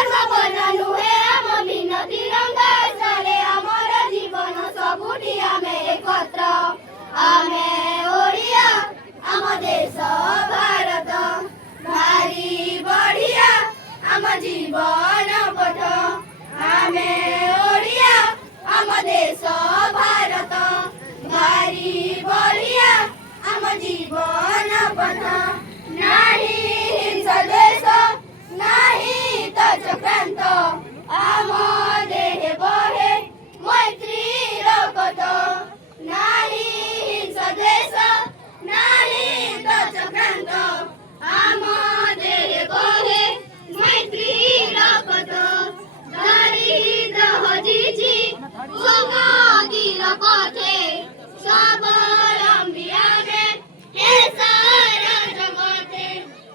धर्म बर्ण नुहे आम भिन्न तिरंगा चले आमर जीवन सबुठी आमे एकत्र आमे ओडिया आम देश भारत भारी बढ़िया आम जीवन पथ आमे ओडिया आम देश भारत भारी बढ़िया आम जीवन पथ नाही हिंसा द्वेष नाही त चक्रांत आम देहे बहे मैत्री रकत नाही हिंसा द्वेष नाही त चक्रांत आम देहे बहे मैत्री रकत दारिद्र हजिछि समाधिर पथे स्वावलम्बी आमे हे सारा जगते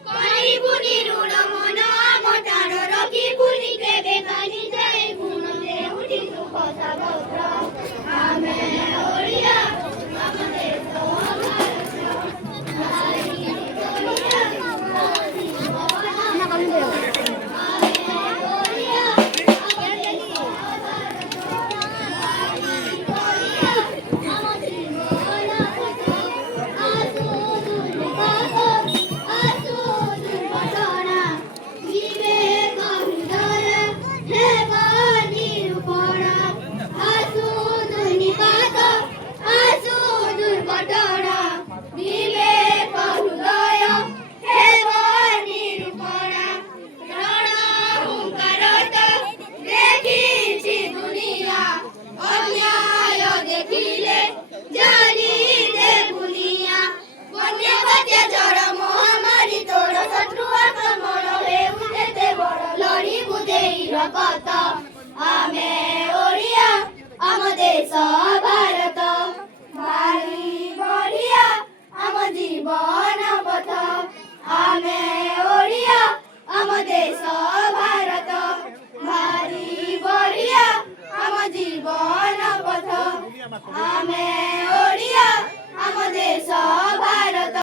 कहि बुनि ऋण मन आम टाण रखि बुनि केबे कानि जाय गुण दे उठि सुख सागत्र आमे ओडिया आम देश भारत भारी बढ़िया रकत आमे ओडिया आम देश भारत भारी बढ़िया आम जीवन पथ आमे ओडिया आम देश भारत भारी बढ़िया आम जीवन पथ आमे ओडिया आम देश भारत।